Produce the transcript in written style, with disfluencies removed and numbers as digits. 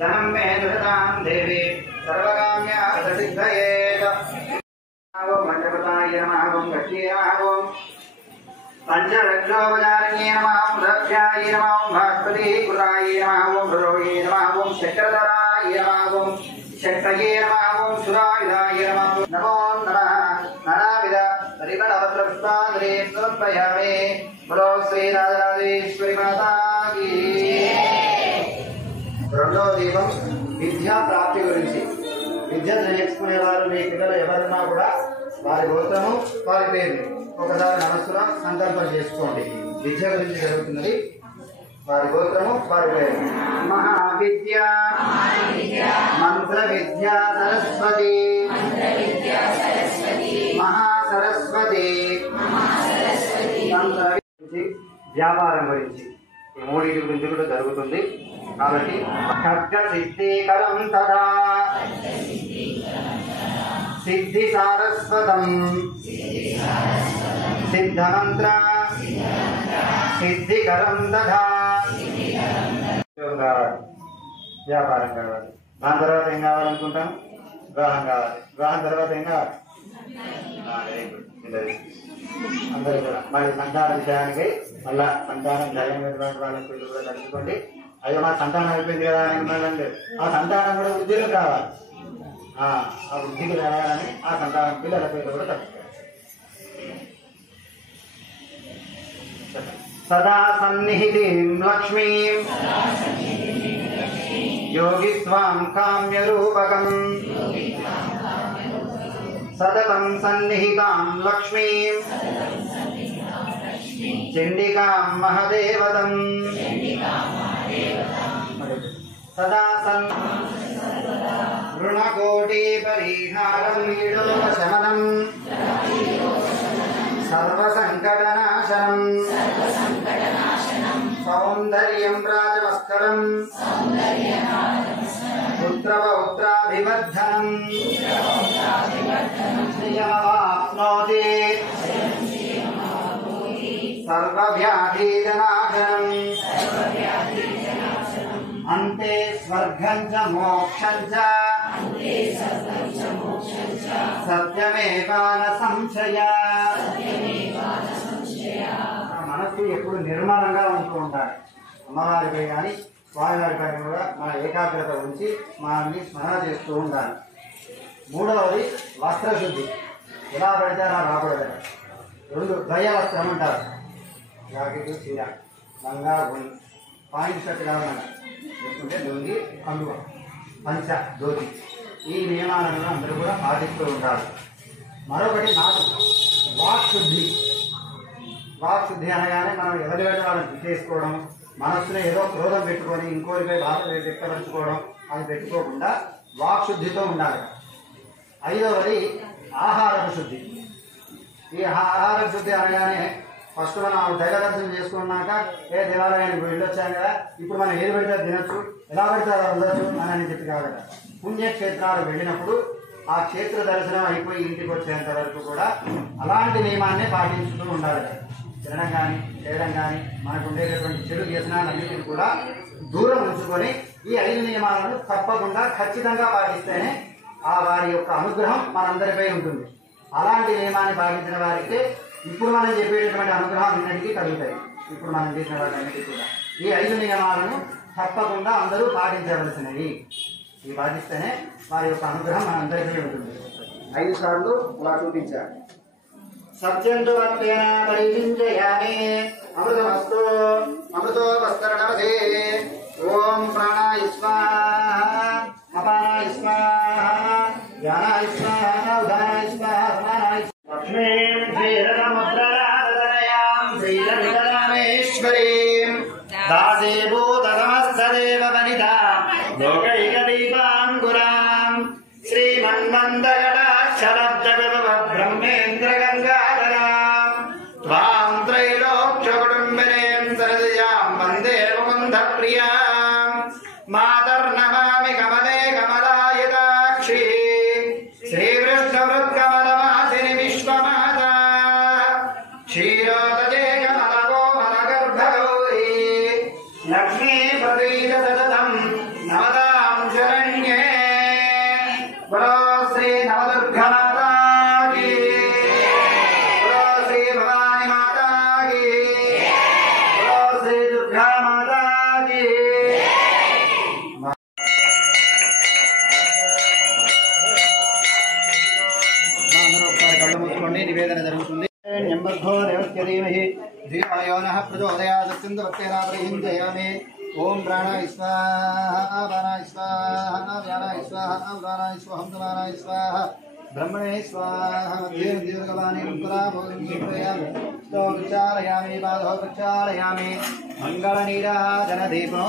धनं मे दुषतां देवी सर्वकाम्यार्थसिद्धये ओम मंडपताय नमः ओम गच्छे नमः ओम पंचरक्षोपचारिणे नमः ओम रक्षाय नमः ओम भास्पति कुराय नमः ओम भरोये नमः ओम चक्रधराय नमः ओम शक्तये नमः ओम सुरायुधाय नमः नमो नमः नानाविध परिमलवस्त्रपुष्पाञ्जलिं समर्पयामि बोलो श्री राजराजेश्वरी माता की రెండో దీపం విద్యా ప్రాప్తి గురించి విద్య నేర్చుకునేవారు మీ పిల్లలు ఎవరన్నా కూడా వారి గోత్రము వారి పేరు ఒకసారి మనస్సులో సంకల్పం చేసుకోండి. విద్య గురించి జరుగుతున్నది. వారి గోత్రము వారి పేరు. మహావిద్య మంత్ర విద్య సరస్వతి మహాసరస్వతి మంత్ర గురించి వ్యాపారం గురించి ఈ మూడింటి గురించి కూడా జరుగుతుంది. కాబట్టి ఖడ్గ సిద్ధికరం తదా సిద్ధి సారస్వతం సిద్ధమంత్ర సిద్ధికరం తదా వ్యాపారం కావాలి. దాని తర్వాత ఏం కావాలనుకుంటాం? వివాహం కావాలి. వివాహం తర్వాత ఏం కావాలి? అందరూ కూడా మళ్ళీ సంతాన విషయానికి మళ్ళా సంతానం జరిగినటువంటి వాళ్ళకి కూడా నడుచుకోండి. అయ్యో మా సంతానం అయిపోయింది కదా అని ఉన్నాడండి. ఆ సంతానం కూడా వృద్ధిలో కావాలి. ఆ వృద్ధికి రావాలని ఆ సంతానం పిల్లల పేరు కూడా తప్ప సదా సన్నిహితిం లక్ష్మీం యోగి స్వాం కామ్య రూపకం సతతం సన్నిహితాం లక్ష్మీం చండికాం మహదేవతం సదా రుణకోటి పరిహారం శమనం సర్వసంకటనాశనం సౌందర్యం రాజవస్కరం పుత్రపౌత్రాభివర్ధనం శ్రియమవాప్నోతి సర్వవ్యాధీజనాశనం అంతే స్వర్గం చ మోక్షం చ సత్యమేవాన సంశయ. మనసు ఎప్పుడు నిర్మలంగా ఉంటూ ఉంటారు. అమ్మవారిపై కానీ స్వామివారిపై కూడా మన ఏకాగ్రత ఉంచి మనల్ని స్మరణ చేస్తూ ఉండాలి. మూడవది వస్త్రశుద్ధి. ఎలా పడితే అలా రాకూడదు. రెండు ద్వయ వస్త్రం అంటారు. జాకెట్ చీర లంగా గుండి పాయింట్ షర్ట్ కావాలన్నా లేకుంటే లొంగి కండువ పంచ ధోతి ఈ నియమాలను అందరూ కూడా పాటిస్తూ ఉంటారు. మరొకటి వాక్శుద్ధి. వాక్శుద్ధి అనగానే మనం ఎవరి వాళ్ళని చేసుకోవడం, మనస్సులో ఏదో క్రోధం పెట్టుకొని ఇంకోరిపై బాధ వ్యక్తపరచుకోవడం అది పెట్టుకోకుండా వాక్శుద్ధితో ఉండాలి. ఐదవది ఆహారపు శుద్ధి. ఈ ఆహార శుద్ధి అనగానే ఫస్ట్ మనం దైవ దర్శనం చేసుకున్నాక దేవాలయానికి వెళ్ళొచ్చాం కదా, ఇప్పుడు మనం ఏది పెడితే తినొచ్చు, ఎలా పెడితే అలా ఉండొచ్చు అని చెప్పి కాదు. పుణ్యక్షేత్రాలు వెళ్ళినప్పుడు ఆ క్షేత్ర దర్శనం అయిపోయి ఇంటికి వచ్చేంత వరకు కూడా అలాంటి నియమాన్నే పాటించుతూ ఉండాలి. తినడం కానీ చేయడం కానీ మనకు ఉండేటటువంటి చెడు వ్యసనాలన్నింటినీ కూడా దూరం ఉంచుకొని ఈ 5 నియమాలను తప్పకుండా ఖచ్చితంగా పాటిస్తేనే ఆ వారి యొక్క అనుగ్రహం మనందరిపై ఉంటుంది. అలాంటి నియమాన్ని పాటించిన వారికి ఇప్పుడు మనం చెప్పేటటువంటి అనుగ్రహం అన్నిటికీ కలుగుతాయి. ఇప్పుడు మనం చేసిన వాటన్నిటికీ కూడా ఈ 5 నియమాలను తప్పకుండా అందరూ పాటించవలసినవి. ఇవి పాటిస్తేనే వారి యొక్క అనుగ్రహం మనందరికీ ఉంటుంది. 5 సార్లు అలా చూపించారు. సత్యంతో వర్తేన పరిచించయామి అమృతమస్తు అమృతో వస్తరణవధే. ఓం ప్రాణాయ స్వాహ అపానాయ స్వాహ జ్ఞానాయ స్వాహ ఉదానాయ స్వాహ సమానాయ లక్ష్మీం శ్రీరముద్రరాధనయాం శ్రీరవితరామేశ్వరీం దాసీభూతసమస్తదేవ వనితా లోకైకదీపాంకురాం శ్రీమన్మందగడాక్షరబ్జవిభవ బ్రహ్మేంద్ర గంగాధరాం త్వాం త్రైలోక్యకుటుంబినీం సరసిజాం వందే ముకుంద ప్రియాం మాతర్నమామి కమలే కమలాయతాక్షి శ్రీకృష్ణవృత్కమలవాసిని విశ్వమాతా క్షీరోదజే కమలకోమలగర్భగౌరీ లక్ష్మీ ప్రదీత సతతం నవదాం भर्गो देवस्य धीमहि धियो यो नः प्रचोदयात् तस्मिन् परिहिञ्जयामि ओम प्राणाय स्वाहा प्राणाय स्वाहा व्यानाय स्वाहा उदानाय स्वहं समानाय स्वाहा ब्रह्मणे स्वाहा मध्ये दीर्घवाणी उत्तराभूतं समर्पयामि स्तो प्रचारयामि पादौ प्रचारयामि मङ्गलनीराजनदीपो